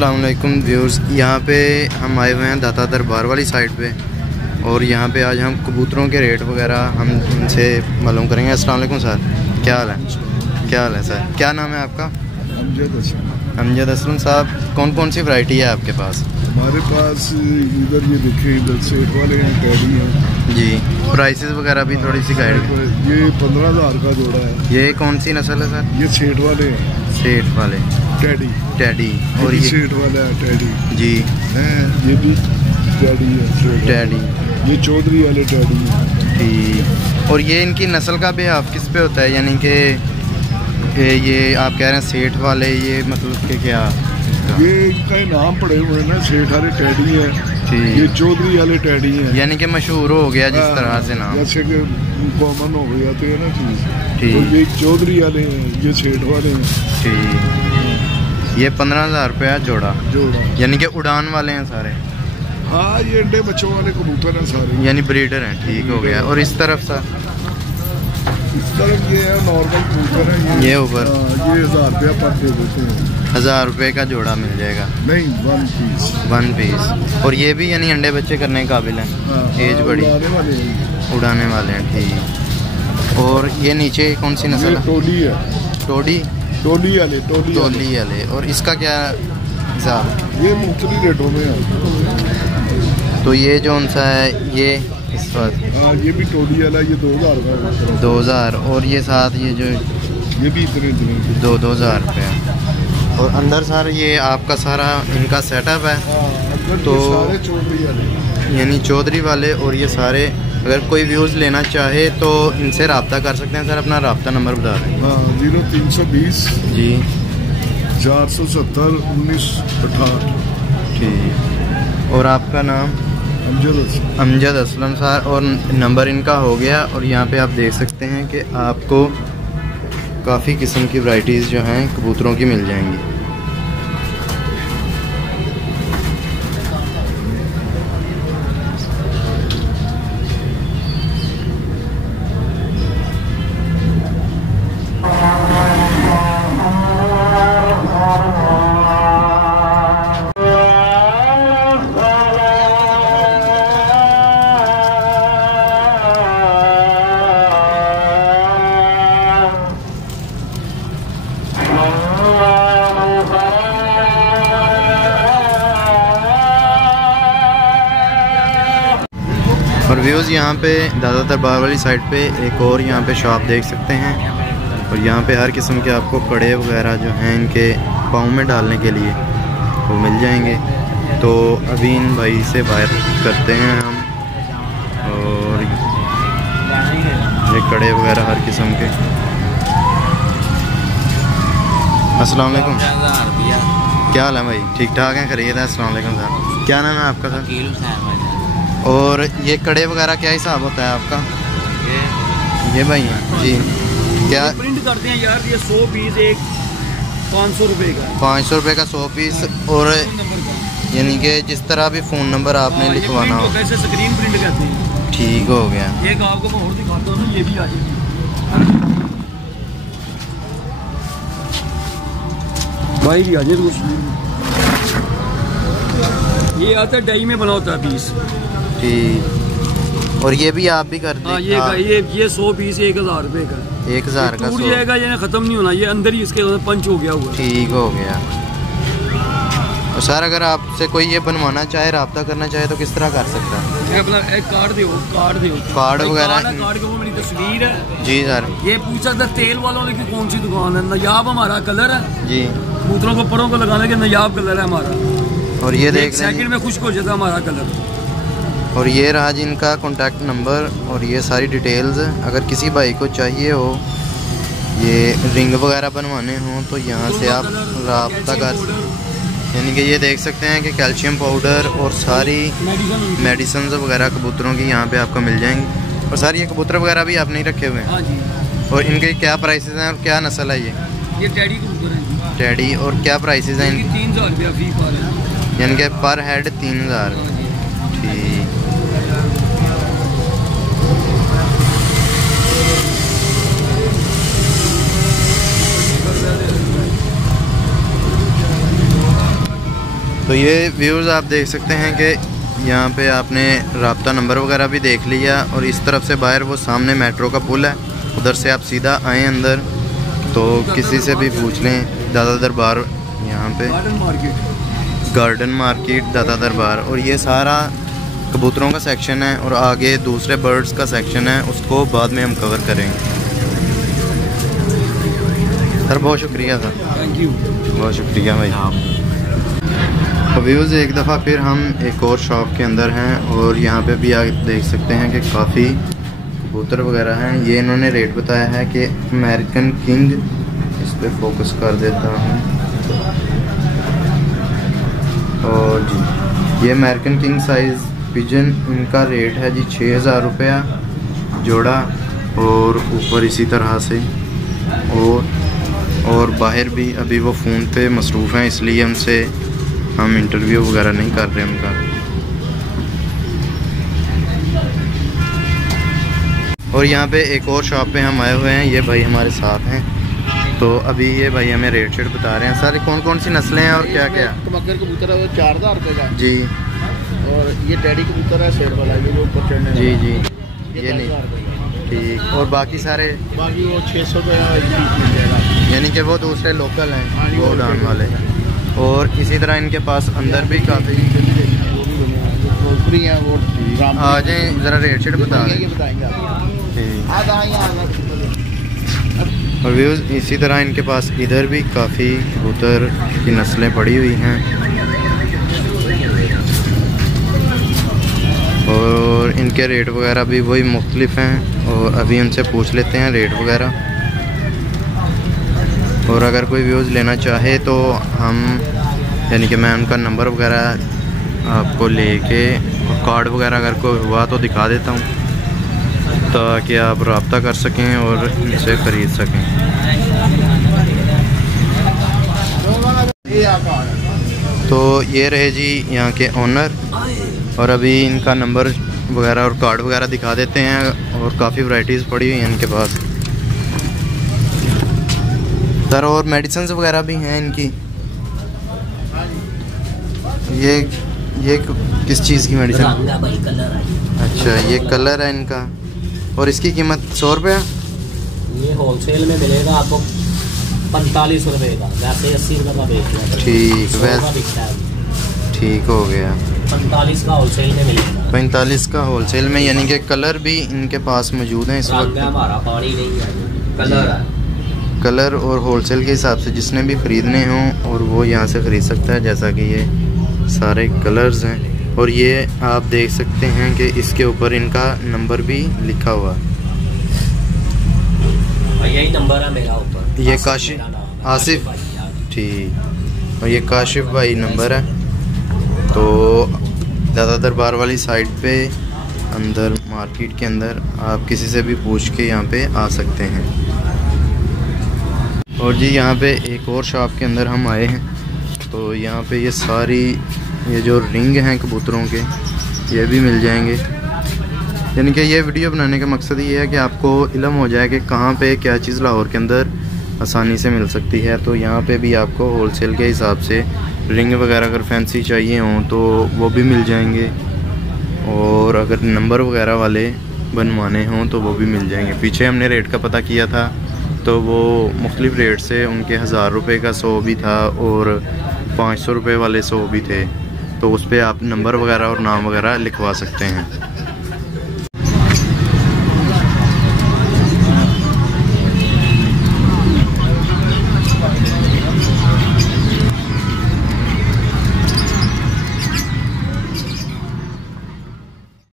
अस्सलाम वालेकुम व्यूअर्स, यहाँ पे हम आए हुए हैं दाता दरबार वाली साइड पे और यहाँ पे आज हम कबूतरों के रेट वगैरह हम इनसे मालूम करेंगे। अस्सलाम वालेकुम सर, क्या हाल है? क्या हाल है सर? क्या नाम है आपका? अमजद असलम साहब, कौन कौन सी वैरायटी है आपके पास? हमारे पास इधर ये देखिए, इधर सेठ वाले हैं, टैडी हैं जी। प्राइसेस वगैरह भी थोड़ी सी गाइड। ये 15,000 का जोड़ा है। ये कौन सी नस्ल है सर? ये सेठ वाले हैं। सेठ वाले टैडी और ये सेठ वाला है टैडी जी हैं। ये भी टैडी है, टैडी। ये चौधरी वाले टैडी है। ठीक। और ये इनकी नस्ल का भी आप किस पे होता है, यानी कि ये आप कह रहे हैं सेठ वाले, ये मतलब कि क्या? ये इनका नाम पड़े हुए हैं ना, सेठ वाले टैडी है। ये चौधरी वाले टैडी है, यानी कि मशहूर हो गया जिस तरह से नाम, जैसे कि कॉमन हो गया तो है ना चीज। ठीक। तो ये चौधरी वाले हैं, ये सेठ वाले हैं। ठीक। ये 15,000 रुपया जोड़ा, यानी कि उड़ान वाले हैं सारे? हाँ, ये अंडे बच्चों वाले कबूतर हैं सारे, यानी ब्रीडर हैं। ठीक हो गया। और इस तरफ सा? इस तरफ ये है नॉर्मल कबूतर है। ये ऊपर ये 1000 रुपया पर दे देते हैं। 1000 रुपये का जोड़ा मिल जाएगा? नहीं, वन पीस। और ये भी यानी अंडे बच्चे करने के काबिल हैं? एज बड़ी, उड़ाने वाले हैं। ठीक। और ये नीचे कौन सी नस्ल है? टोली है। टोली वाले। और इसका क्या हिसाब? ये मुख्तलिफ रेटों में है। तो ये जो सा है ये इस वक्त? हाँ, ये भी टोली वाला, ये 2000 का। 2000। और ये साथ ये जो ये भी इतने 2000 रुपये। और अंदर सर ये आपका सारा इनका सेटअप है? तो सारे चौधरी वाले, यानी चौधरी वाले। और ये सारे अगर कोई व्यूज़ लेना चाहे तो इनसे रब्ता कर सकते हैं। सर अपना रब्ता नंबर बता दें। 0320 जी 470 1968। ठीक। और आपका नाम? अमजद असलम सर। और नंबर इनका हो गया। और यहाँ पे आप देख सकते हैं कि आपको काफ़ी किस्म की वैराइटीज़ जो हैं कबूतरों की मिल जाएंगी। और व्यूज़ यहाँ पे दादा दरबार वाली साइड पे एक और यहाँ पे शॉप देख सकते हैं। और यहाँ पे हर किस्म के आपको कड़े वगैरह जो हैं इनके पाँव में डालने के लिए वो मिल जाएंगे। तो अभी इन भाई से बात करते हैं हम। और ये कड़े वगैरह हर किस्म के। अस्सलाम वालेकुम। क्या हाल है भाई? ठीक ठाक हैं? खरीद है। अस्सलाम वालेकुम सर, क्या नाम है आपका सर? और ये कड़े वगैरह क्या हिसाब होता है आपका? ये भाई जी क्या प्रिंट करते हैं यार? ये 100 पीस एक 500 रुपये का। 500 रुपये का 100 पीस। और यानी कि जिस तरह भी फ़ोन नंबर आपने लिखवाना हो, कैसे स्क्रीन प्रिंट करते हैं। ठीक हो गया। एक आपको मैं और दिखाता हूँ, ये भी आ जाएगी भाई, भी आ जाए। ये आता है डाई में बना होता है पीस। ठीक। और ये भी आप भी करते हैं? हाँ, ये 100 पीस 1000 रुपये का। 1000 का टूट जाएगा, ये खत्म नहीं होना, ये अंदर ही इसके पंच हो गया हुआ। ठीक हो गया। और सर अगर आपसे कोई ये बनवाना चाहे, रब्ता करना चाहे तो किस तरह कर सकता है? अपना एक कार्ड दो कार्ड वगैरह। कार्ड के वो मेरी तस्वीर है जी सर। ये पूछा था तेल वालों ने कि कौन सी दुकान है। नयाब हमारा कलर है जी, कबूतरों को परों को लगाने के नयाब कलर है हमारा। और ये देख सेकंड में खुश्क हो जाता हमारा कलर। और ये रहा जिनका कॉन्टैक्ट नंबर और ये सारी डिटेल्स। अगर किसी भाई को चाहिए हो ये रिंग वगैरह बनवाने हों तो यहाँ से आप रब्ता कर, यानी कि ये देख सकते हैं कि कैल्शियम पाउडर और सारी मेडिसिन वगैरह कबूतरों की यहाँ पे आपको मिल जाएंगी। और सारी ये कबूतर वगैरह भी आपने ही रखे हुए हैं? और इनके क्या प्राइसेस हैं और क्या नस्ल है ये टैडी कबूतर है। टैडी। और क्या प्राइसेस हैं इनकी? 3000 रुपया फी पर है, यानी कि पर हेड 3000। ठीक। तो ये व्यूज़ आप देख सकते हैं कि यहाँ पे आपने राब्ता नंबर वगैरह भी देख लिया, और इस तरफ से बाहर वो सामने मेट्रो का पुल है, उधर से आप सीधा आएँ अंदर तो किसी से भी पूछ लें दादा दरबार, यहाँ पे गार्डन मार्केट दादा दरबार। और ये सारा कबूतरों का सेक्शन है और आगे दूसरे बर्ड्स का सेक्शन है, उसको बाद में हम कवर करेंगे। सर बहुत शुक्रिया सर, थैंक यू, बहुत शुक्रिया भाई। तो व्यूज़ एक दफ़ा फिर हम एक और शॉप के अंदर हैं और यहाँ पे भी आप देख सकते हैं कि काफ़ी कबूतर वगैरह हैं। ये इन्होंने रेट बताया है कि अमेरिकन किंग, इस पर फोकस कर देता हूँ, और जी ये अमेरिकन किंग साइज़ पिजन, इनका रेट है जी 6000 रुपया जोड़ा। और ऊपर इसी तरह से और बाहर भी अभी वो फ़ोन पे मसरूफ़ हैं, इसलिए हमसे हम इंटरव्यू वगैरह नहीं कर रहे उनका। और यहाँ पे एक और शॉप पे हम आए हुए हैं, ये भाई हमारे साथ हैं। तो अभी ये भाई हमें रेट शेट बता रहे हैं। सर कौन कौन सी नस्लें हैं और क्या क्या? मगर कबूतर है वो 4000 रुपये का जी, और ये डैडी कबूतर है शेर वाला, ये जो ऊपर चढ़ने जी जी, ये नहीं 10,000 रुपये का। ठीक। और बाकी सारे बाकी वो 600 रुपये मिल जाएगा, यानी कि वो दूसरे लोकल हैं, हाँ जी, वो उड़ान वाले। और इसी तरह इनके पास अंदर भी काफ़ी वो भी बने हैं, जो भोजपुरी हैं वो ड्राम आ जाए, ज़रा रेट शेट बता ये दें। बताएंगे आपको। ठीक। आधा और व्यूज़ इसी तरह इनके पास इधर भी काफ़ी कबूतर की नस्लें पड़ी हुई हैं, और इनके रेट वगैरह भी वही मुख्तलिफ हैं, और अभी उनसे पूछ लेते हैं रेट वगैरह। और अगर कोई व्यूज़ लेना चाहे तो हम, यानी कि मैं उनका नंबर वगैरह आपको लेके कार्ड वगैरह अगर कोई हुआ तो दिखा देता हूँ, ताकि आप रब्ता कर सकें और इनसे ख़रीद सकें। तो ये रहे जी यहाँ के ओनर, और अभी इनका नंबर वगैरह और कार्ड वगैरह दिखा देते हैं। और काफ़ी वैराइटीज़ पड़ी हुई हैं इनके पास सर, और मेडिसिन वगैरह भी हैं इनकी। ये किस चीज़ की मेडिसिन? अच्छा, ये कलर है इनका। और इसकी कीमत 100 रुपये? ये होलसेल में मिलेगा आपको 45 रुपये का, वैसे 80 रुपये का बेच रहा है। ठीक, वैसे ठीक हो गया। 45 का होलसेल में मिलेगा। 45 का होलसेल में, यानी कि कलर भी इनके पास मौजूद हैं इस वक्त। हमारा पानी नहीं है, कलर है। कलर और होलसेल के हिसाब से जिसने भी ख़रीदने हों और वो यहाँ से ख़रीद सकता है। जैसा कि ये सारे कलर्स हैं, और ये आप देख सकते हैं कि इसके ऊपर इनका नंबर भी लिखा हुआ। यही नंबर है मेरा ऊपर। ये काशिफ आसिफ, ठीक। और ये काशिफ भाई नंबर है। तो दादा दरबार वाली साइड पे अंदर मार्केट के अंदर आप किसी से भी पूछ के यहाँ पे आ सकते हैं। और जी यहाँ पे एक और शॉप के अंदर हम आए हैं, तो यहाँ पे ये सारी ये जो रिंग हैं कबूतरों के, ये भी मिल जाएंगे। यानी कि ये वीडियो बनाने का मकसद ये है कि आपको इल्म हो जाए कि कहाँ पे क्या चीज़ लाहौर के अंदर आसानी से मिल सकती है। तो यहाँ पे भी आपको होलसेल के हिसाब से रिंग वगैरह अगर फैंसी चाहिए हों तो वो भी मिल जाएंगे, और अगर नंबर वगैरह वाले बनवाने हों तो वो भी मिल जाएंगे। पीछे हमने रेट का पता किया था तो वो मुख्तलिफ रेट से उनके 1000 रुपये का 100 भी था और 500 रुपये वाले 100 भी थे। तो उस पर आप नंबर वगैरह और नाम वगैरह लिखवा सकते हैं।